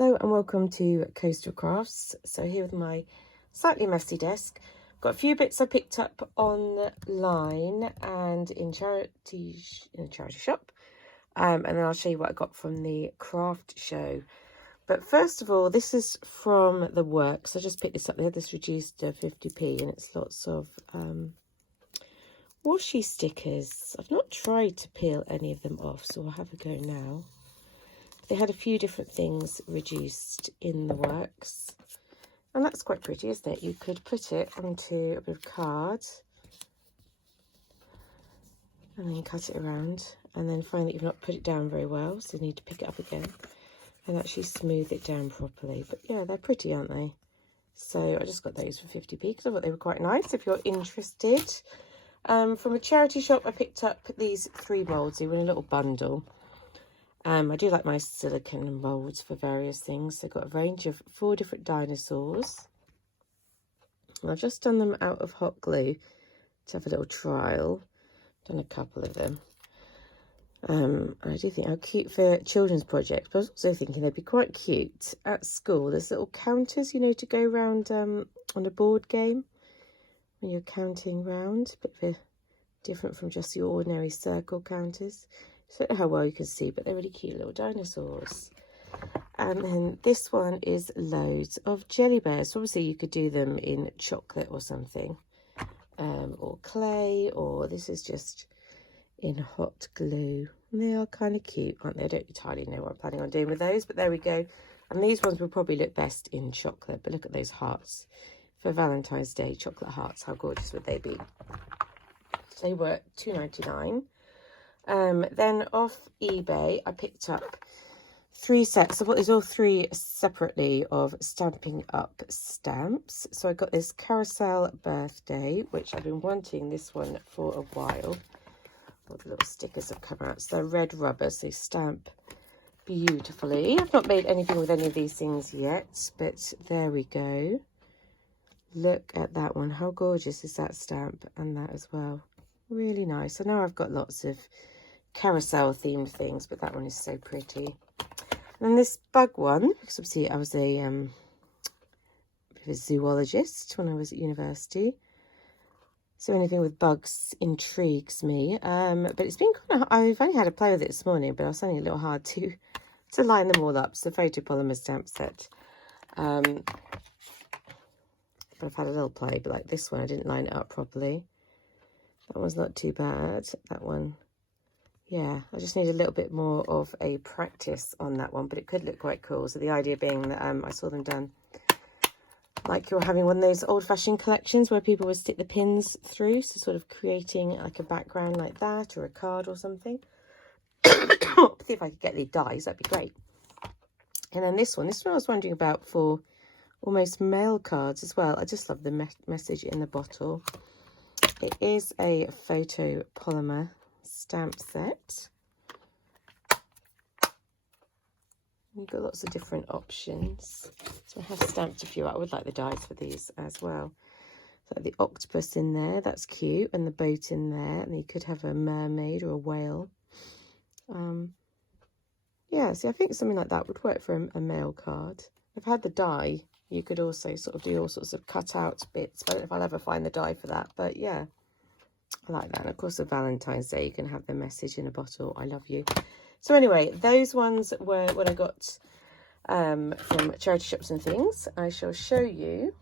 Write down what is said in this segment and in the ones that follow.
Hello and welcome to Coastal Crafts. So here with my slightly messy desk. Got a few bits I picked up online and in a charity shop. And then I'll show you what I got from the craft show. But first of all, this is from the Works. I just picked this up. They had this reduced to 50p and it's lots of washi stickers. I've not tried to peel any of them off, so I'll have a go now. They had a few different things reduced in the Works. And that's quite pretty, isn't it? You could put it onto a bit of card and then cut it around and then find that you've not put it down very well, so you need to pick it up again and actually smooth it down properly. But yeah, they're pretty, aren't they? So I just got those for 50p because I thought they were quite nice if you're interested. From a charity shop, I picked up these 3 moulds. They were in a little bundle. I do like my silicone moulds for various things. They've got a range of 4 different dinosaurs. And I've just done them out of hot glue to have a little trial. Done a couple of them. I do think how cute for children's projects, but I was also thinking they'd be quite cute at school. There's little counters, you know, to go round on a board game when you're counting round, but they're different from just your ordinary circle counters. So I don't know how well you can see, but they're really cute little dinosaurs. And then this one is loads of jelly bears. So obviously you could do them in chocolate or something, or clay, or this is just in hot glue. And they are kind of cute, aren't they? I don't entirely know what I'm planning on doing with those, but there we go. And these ones will probably look best in chocolate, but look at those hearts. For Valentine's Day, chocolate hearts, how gorgeous would they be? They were $2.99. Then off eBay, I picked up 3 sets. I bought these all 3 separately of Stampin' Up stamps. So I got this Carousel Birthday, which I've been wanting this one for a while. All the little stickers have come out. So they're red rubber, so they stamp beautifully. I've not made anything with any of these things yet, but there we go. Look at that one. How gorgeous is that stamp? And that as well. Really nice. I know I've got lots of carousel themed things, but that one is so pretty. And then this bug one, because obviously I was a zoologist when I was at university, so anything with bugs intrigues me. But it's been kind of, I've only had a play with it this morning, but I was finding it a little hard to line them all up. It's a photopolymer stamp set. But I've had a little play, but like this one I didn't line it up properly. That one's not too bad. That one, yeah, I just need a little bit more of a practice on that one, but it could look quite cool. So the idea being that I saw them done like you're having one of those old-fashioned collections where people would stick the pins through, so sort of creating like a background like that or a card or something. See if I could get the dies, that'd be great. And then this one I was wondering about for almost mail cards as well. I just love the message in the bottle. It is a photopolymer stamp set. You've got lots of different options. So I have stamped a few. I would like the dies for these as well. So the octopus in there, that's cute, and the boat in there, and you could have a mermaid or a whale. Yeah, see, I think something like that would work for a mail card. I've had the die. You could also sort of do all sorts of cut-out bits. I don't know if I'll ever find the die for that, but yeah, I like that. And of course, on Valentine's Day, you can have the message in a bottle, I love you. So anyway, those ones were what I got from charity shops and things. I shall show you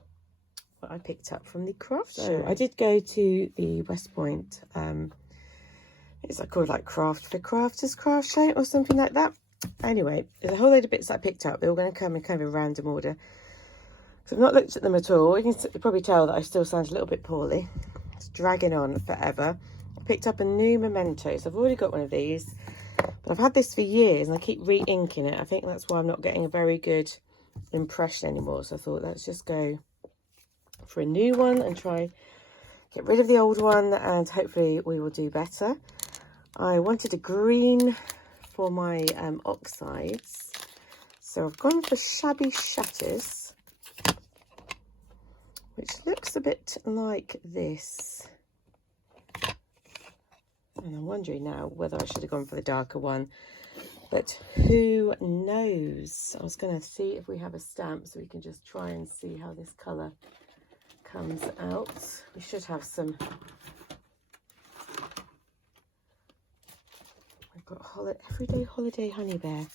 what I picked up from the craft show. So I did go to the West Point, it's called like Craft for Crafters craft show or something like that. Anyway, there's a whole load of bits that I picked up. They're all going to come in kind of a random order. So I've not looked at them at all. You can probably tell that I still sound a little bit poorly. It's dragging on forever. I picked up a new memento. So I've already got one of these. But I've had this for years and I keep re-inking it. I think that's why I'm not getting a very good impression anymore. So I thought, let's just go for a new one and try get rid of the old one and hopefully we will do better. I wanted a green for my oxides. So I've gone for Shabby Shutters, which looks a bit like this. And I'm wondering now whether I should have gone for the darker one. But who knows? I was going to see if we have a stamp so we can just try and see how this colour comes out. We should have some. We've got Everyday Holiday Honey Bear.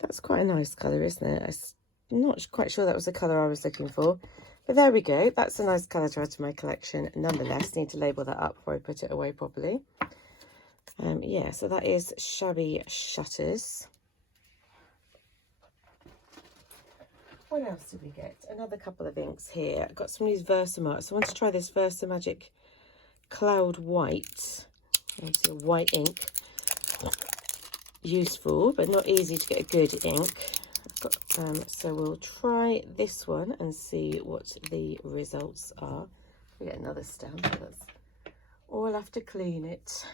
That's quite a nice colour, isn't it? I'm not quite sure that was the colour I was looking for. But there we go. That's a nice colour to add to my collection. Nonetheless, need to label that up before I put it away properly. Yeah, so that is Shabby Shutters. What else did we get? Another couple of inks here. I've got some of these Versamark. So I want to try this Versamagic Cloud White. Obviously a white ink. Useful, but not easy to get a good ink. So we'll try this one and see what the results are. We get another stamp. That's all. I'll have to clean it.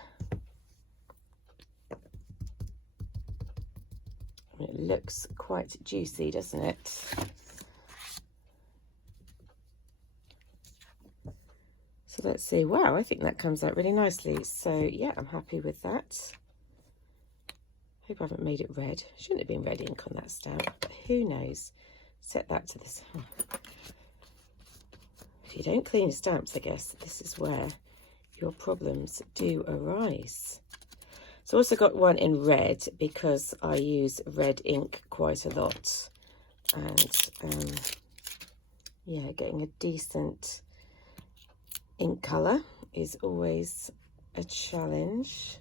It looks quite juicy, doesn't it? So let's see. Wow, I think that comes out really nicely. So yeah, I'm happy with that. Hope I haven't made it red. Shouldn't have been red ink on that stamp, but who knows? Set that to this. If you don't clean your stamps, I guess this is where your problems do arise. So I also got one in red because I use red ink quite a lot. And yeah, getting a decent ink colour is always a challenge.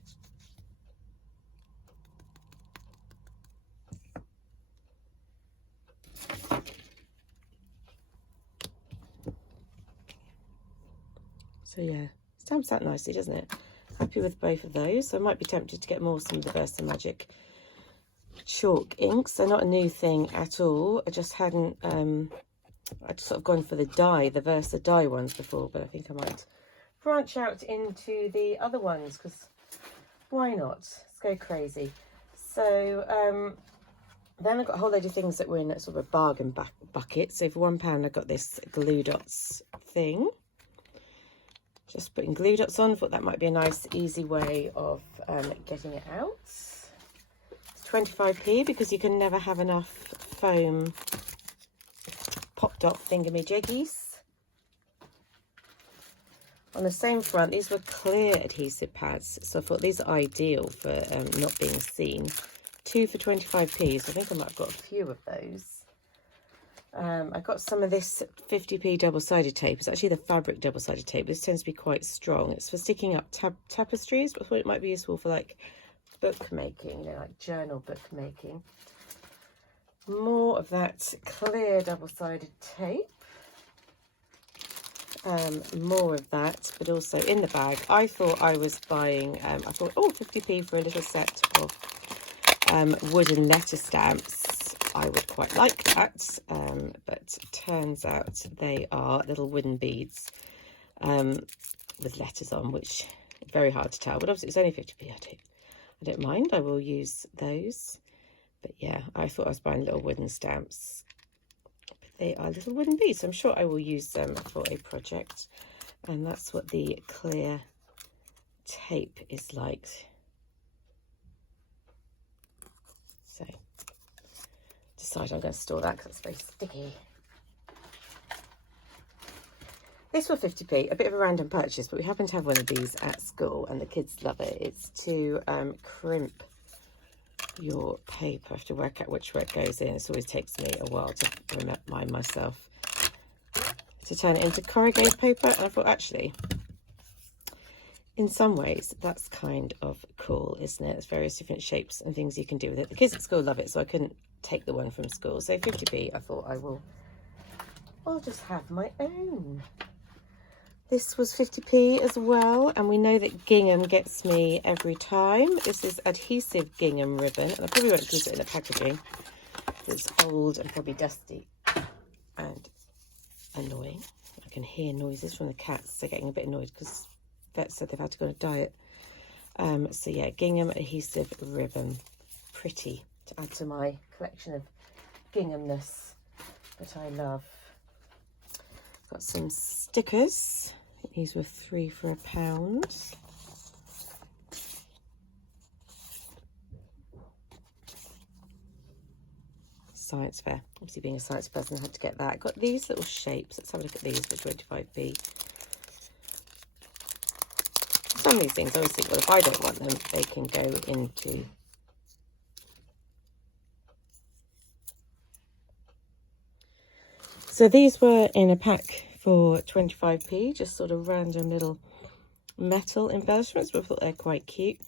So yeah, stamps out nicely, doesn't it? Happy with both of those. So I might be tempted to get some of the Versamagic chalk inks. They're not a new thing at all. I just hadn't, I'd sort of gone for the dye, the Versa dye ones before, but I think I might branch out into the other ones because why not? Let's go crazy. So then I got a whole load of things that were in sort of a bargain bucket. So for £1 I got this glue dots thing. Just putting glue dots on. Thought that might be a nice easy way of getting it out. It's 25p because you can never have enough foam pop dot thingamajiggies. On the same front, these were clear adhesive pads, so I thought these are ideal for not being seen. 2 for 25p, so I think I might have got a few of those. I got some of this 50p double-sided tape. It's actually the fabric double-sided tape. This tends to be quite strong. It's for sticking up tapestries, but I thought it might be useful for like bookmaking, you know, like journal bookmaking. More of that clear double-sided tape. More of that, but also in the bag. I thought I was buying, I thought, oh, 50p for a little set of wooden letter stamps. I would quite like that, but turns out they are little wooden beads with letters on, which is very hard to tell, but obviously it's only 50p. I don't mind. I will use those. But yeah, I thought I was buying little wooden stamps. But they are little wooden beads, so I'm sure I will use them for a project. And that's what the clear tape is like. So decide I'm going to store that because it's very sticky. This was 50p, a bit of a random purchase, but we happen to have one of these at school and the kids love it. It's to crimp your paper. I have to work out which way it goes in. It always takes me a while to remind myself to turn it into corrugated paper. And I thought, actually, in some ways, that's kind of cool, isn't it? There's various different shapes and things you can do with it. The kids at school love it, so I couldn't take the one from school. So 50p, I thought I'll just have my own. This was 50p as well, and we know that gingham gets me every time. This is adhesive gingham ribbon, and I probably won't keep it in the packaging. It's old and probably dusty and annoying. I can hear noises from the cats. They're getting a bit annoyed because vets said they've had to go on a diet. So yeah, gingham adhesive ribbon. Pretty to add to my collection of ginghamness that I love. Got some stickers. I think these were 3 for £1. Science fair. Obviously, being a science person, I had to get that. Got these little shapes. Let's have a look at these for 25p. Some of these things, I always think, well, if I don't want them, they can go into... So these were in a pack for 25p, just sort of random little metal embellishments, but I thought they're quite cute.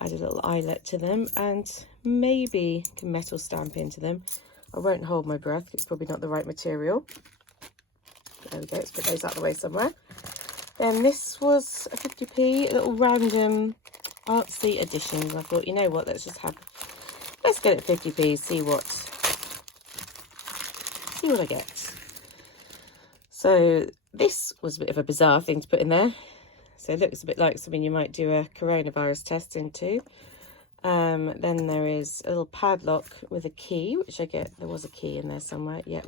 Add a little eyelet to them and maybe can metal stamp into them. I won't hold my breath, it's probably not the right material. There we go, let's put those out of the way somewhere. Then this was a 50p, little random artsy additions. I thought, you know what, let's get it 50p, see what I get. So this was a bit of a bizarre thing to put in there. So it looks a bit like something you might do a coronavirus test into. Then there is a little padlock with a key, which I get, there was a key in there somewhere. Yep,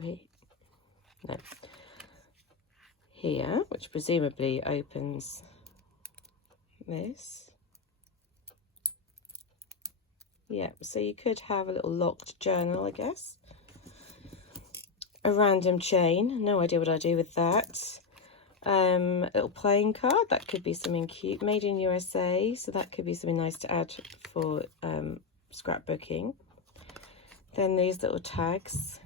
no. Here, which presumably opens this. Yep, so you could have a little locked journal, I guess. A random chain, no idea what I do with that. A little playing card, that could be something cute. Made in USA, so that could be something nice to add for scrapbooking. Then these little tags.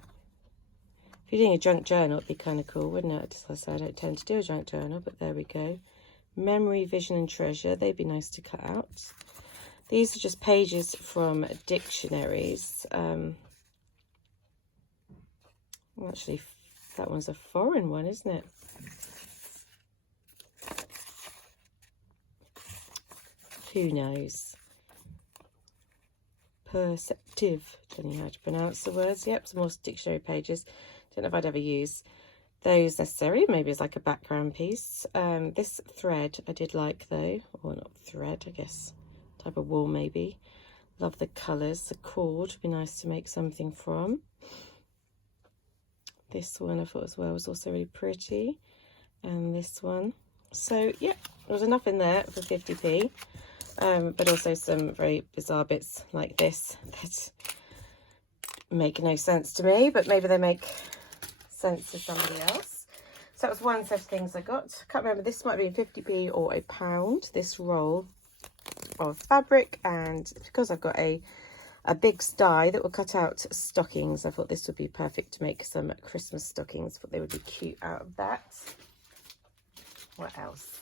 If you're doing a junk journal, it'd be kind of cool, wouldn't it? As I say, I don't tend to do a junk journal, but there we go. Memory, vision and treasure, they'd be nice to cut out. These are just pages from dictionaries. Actually, that one's a foreign one, isn't it? Who knows? Perceptive. Don't know how to pronounce the words. Yep, some more dictionary pages. Don't know if I'd ever use those necessarily. Maybe as like a background piece. This thread I did like though. Or not thread, I guess. Type of wool maybe. Love the colours. The cord would be nice to make something from. This one I thought as well was also really pretty. And this one. So yeah, there was enough in there for 50p. But also some very bizarre bits like this that make no sense to me, but maybe they make sense to somebody else. So that was one set of things I got. Can't remember, this might be 50p or £1, this roll of fabric, and because I've got a big die that will cut out stockings, I thought this would be perfect to make some Christmas stockings. I thought they would be cute out of that. What else?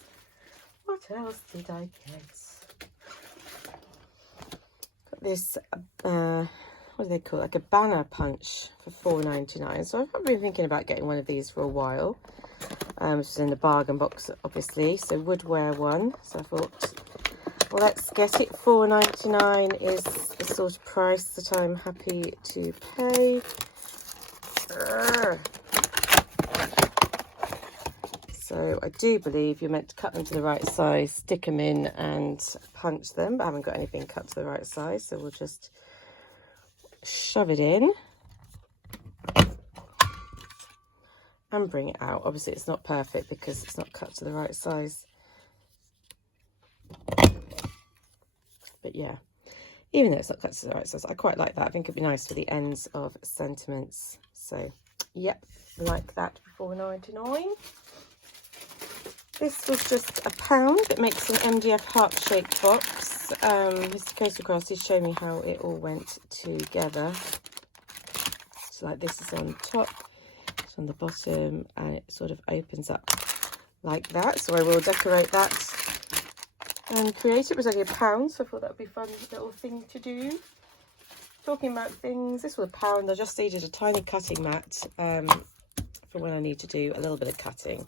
What else did I get? Got this, what do they call it? Like a banner punch for £4.99. So I've been thinking about getting one of these for a while. Which is in the bargain box, obviously. So woodware one. So I thought, well, let's get it. £4.99 is the sort of price that I'm happy to pay. So I do believe you're meant to cut them to the right size, stick them in and punch them, but I haven't got anything cut to the right size, so we'll just shove it in and bring it out. Obviously it's not perfect because it's not cut to the right size, but yeah, even though it's not cut to the right size, I quite like that. I think it'd be nice for the ends of sentiments. So yep, I like that for £4.99. This was just £1. It makes an MDF heart-shaped box. Mr. Coastal Cross did show me how it all went together. So like this is on top, it's on the bottom, and it sort of opens up like that. So I will decorate that and create it. It was only £1, so I thought that would be a fun little thing to do. Talking about things, this was £1. I just needed a tiny cutting mat for when I need to do a little bit of cutting.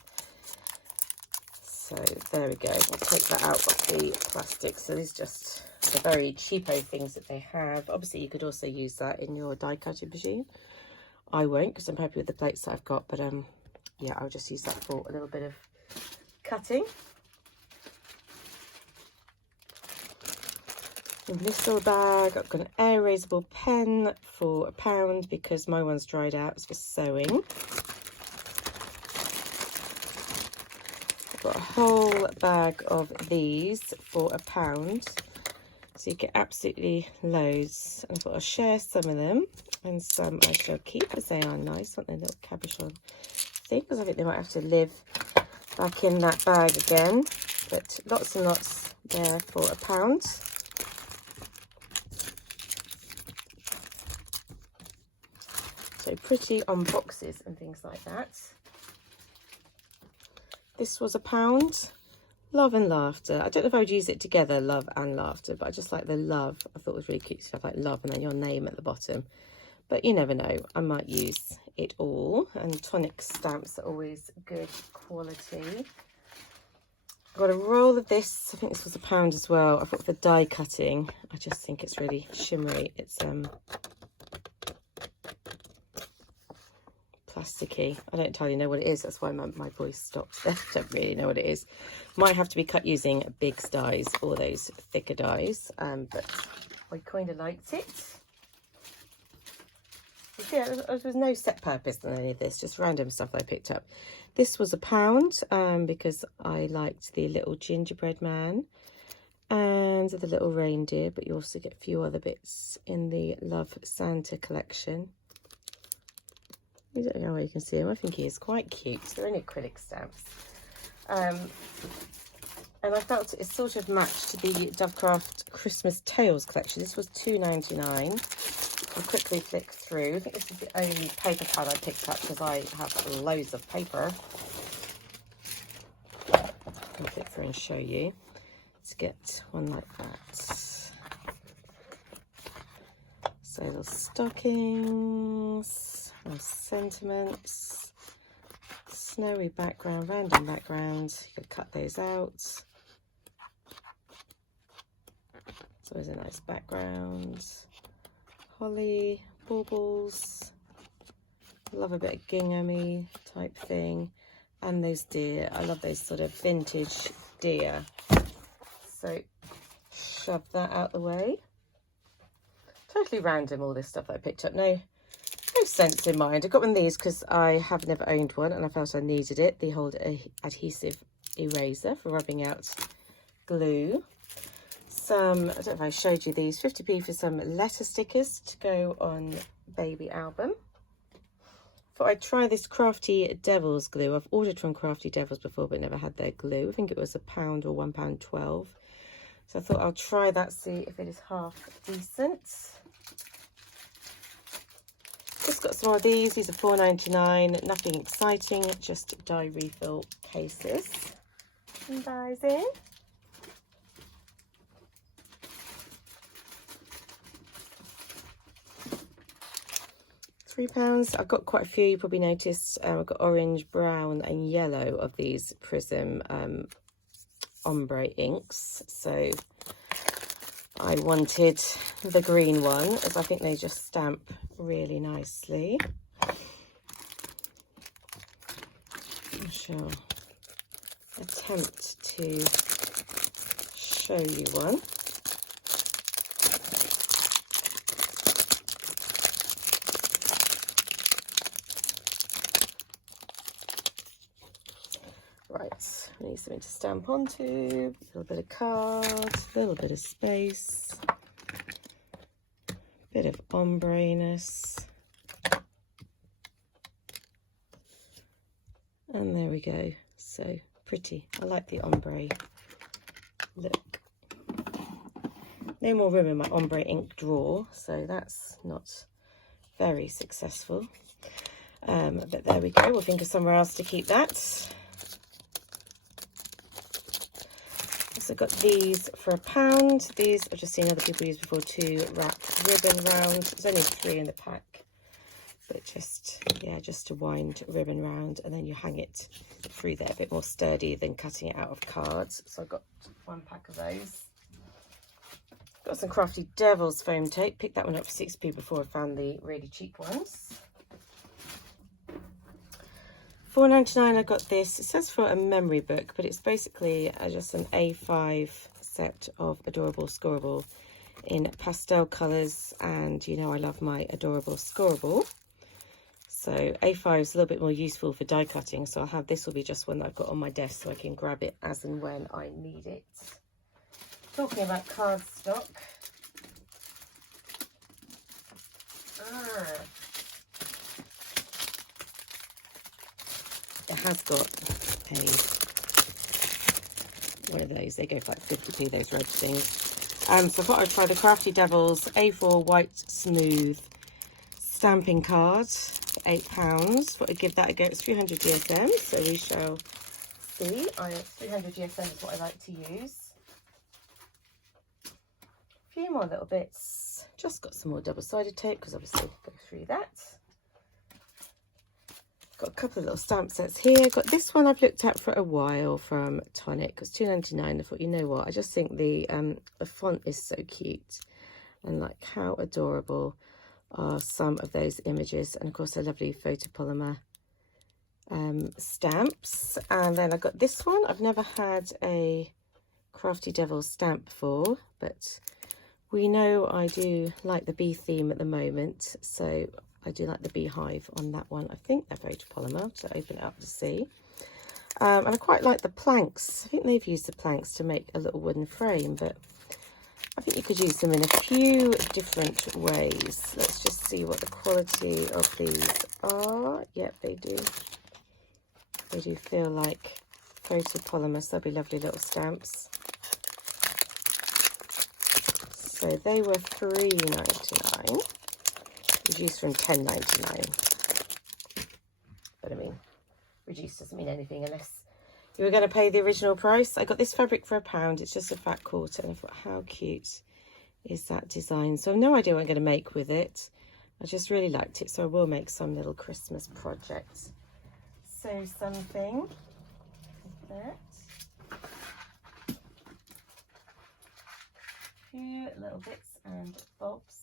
So there we go. I'll take that out of the plastic. So these are just the very cheapo things that they have. Obviously, you could also use that in your die cutting machine. I won't because I'm happy with the plates that I've got. But yeah, I'll just use that for a little bit of cutting. In this little bag, I've got an air erasable pen for £1 because my one's dried out. It's for sewing. got a whole bag of these for £1. So you get absolutely loads. And I thought I'll share some of them, and some I shall keep as they are nice, aren't they? Little cabochon thing, because I think they might have to live back in that bag again. But lots and lots there for £1. So pretty on boxes and things like that. This was £1. Love and laughter. I don't know if I would use it together, love and laughter, but I just like the love. I thought it was really cute stuff like love and then your name at the bottom. But you never know, I might use it all. And tonic stamps are always good quality. Got a roll of this. I think this was £1 as well. I thought for die cutting, I just think it's really shimmery. It's plasticky. I don't entirely know what it is. That's why my voice stopped there. I don't really know what it is. Might have to be cut using big dies or those thicker dies. But I kind of liked it. So yeah, there was no set purpose on any of this, just random stuff that I picked up. This was £1 because I liked the little gingerbread man and the little reindeer, but you also get a few other bits in the Love Santa collection. I don't know where you can see him. I think he is quite cute. They're only acrylic stamps. And I felt it sort of matched the Dovecraft Christmas Tales collection. This was £2.99. I'll quickly flick through. I think this is the only paper pad I picked up because I have loads of paper. I'll flick through and show you. Let's get one like that. So little stockings. Sentiments, snowy background, random background. You could cut those out. It's always a nice background. Holly, baubles. Love a bit of gingham-y type thing. And those deer. I love those sort of vintage deer. So shove that out the way. Totally random, all this stuff that I picked up. No sense in mind. I got one of these because I have never owned one and I felt I needed it. The whole adhesive eraser for rubbing out glue. Some, I don't know if I showed you these, 50p for some letter stickers to go on baby album. Thought I'd try this Crafty Devils glue. I've ordered from Crafty Devils before but never had their glue. I think it was £1 or £1.12. So I thought I'll try that, see if it is half decent. Just got some more of these. These are £4.99. Nothing exciting, just die refill cases. And dies in. £3. I've got quite a few. You probably noticed. I've got orange, brown, and yellow of these Prism ombre inks. So I wanted the green one as I think they just stamp really nicely. I shall attempt to show you one. Right, we need something to stamp onto, a little bit of card, a little bit of space, bit of ombre-ness. And there we go. So pretty. I like the ombre look. No more room in my ombre ink drawer, so that's not very successful. But there we go. We'll think of somewhere else to keep that. Also got these for £1. These I've just seen other people use before to wrap ribbon round. There's only 3 in the pack, but just, yeah, just to wind ribbon round and then you hang it through there, a bit more sturdy than cutting it out of cards. So I've got 1 pack of those. Got some Crafty Devils foam tape. Picked that one up for 6p before I found the really cheap ones. £4.99 I got this. It says for a memory book, but it's basically just an A5 set of Adorable Scoreable in pastel colours, and you know I love my Adorable Scoreable. So A5 is a little bit more useful for die cutting, so I'll have this will be just one that I've got on my desk so I can grab it as and when I need it. Talking about cardstock. It has got one of those. They go for like 50p, those red things. So I thought I'd try the Crafty Devils A4 white smooth stamping card for £8. Thought I'd give that a go. It's 300 GSM, so we shall see. 300 GSM is what I like to use. A few more little bits. Just got some more double-sided tape because obviously go through that. Got a couple of little stamp sets here. Got this one I've looked at for a while from Tonic. It was £2.99. I thought, you know what? I just think the font is so cute, and like how adorable are some of those images. And of course, they're lovely photopolymer stamps. And then I got this one. I've never had a Crafty Devil stamp before, but we know I do like the bee theme at the moment, so I do like the beehive on that one. I think they're photopolymer, so open it up to see. And I quite like the planks. I think they've used the planks to make a little wooden frame, but I think you could use them in a few different ways. Let's just see what the quality of these are. Yep, they do. They do feel like photopolymer, so they'll be lovely little stamps. So they were £3.99. Reduced from £10.99. But I mean, reduced doesn't mean anything unless you were going to pay the original price. I got this fabric for £1. It's just a fat quarter, and I thought, how cute is that design? So I've no idea what I'm going to make with it. I just really liked it, so I will make some little Christmas project. So something like that. A few little bits and bobs.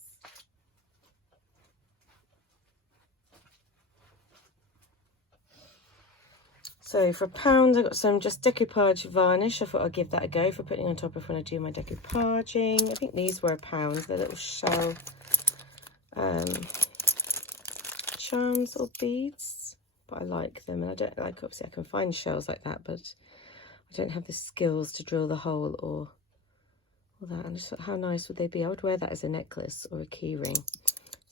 So for £1, I got some just decoupage varnish. I thought I'd give that a go for putting on top of when I do my decoupaging. I think these were £1. They're little shell charms or beads, but I like them. And I don't like, obviously I can find shells like that, but I don't have the skills to drill the hole or that. And I just thought, how nice would they be? I would wear that as a necklace or a key ring.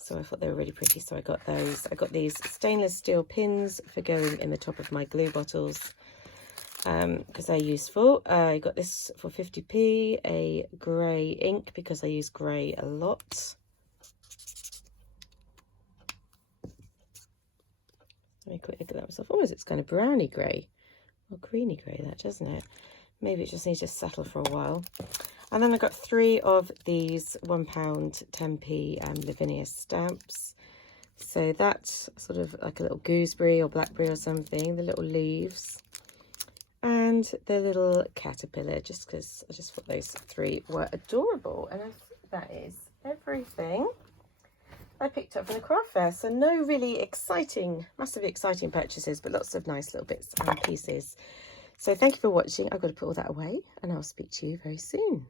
So I thought they were really pretty, so I got those. I got these stainless steel pins for going in the top of my glue bottles because they're useful. I got this for 50p, a grey ink because I use grey a lot. Let me quickly look at that myself. Oh, it's kind of browny grey or greeny grey, that, doesn't it? Maybe it just needs to settle for a while. And then I got 3 of these £1 10p Lavinia stamps. So that's sort of like a little gooseberry or blackberry or something, the little leaves, and the little caterpillar, just because I just thought those 3 were adorable. And I think that is everything I picked up from the craft fair. So no really exciting, massively exciting purchases, but lots of nice little bits and pieces. So thank you for watching. I've got to put all that away, and I'll speak to you very soon.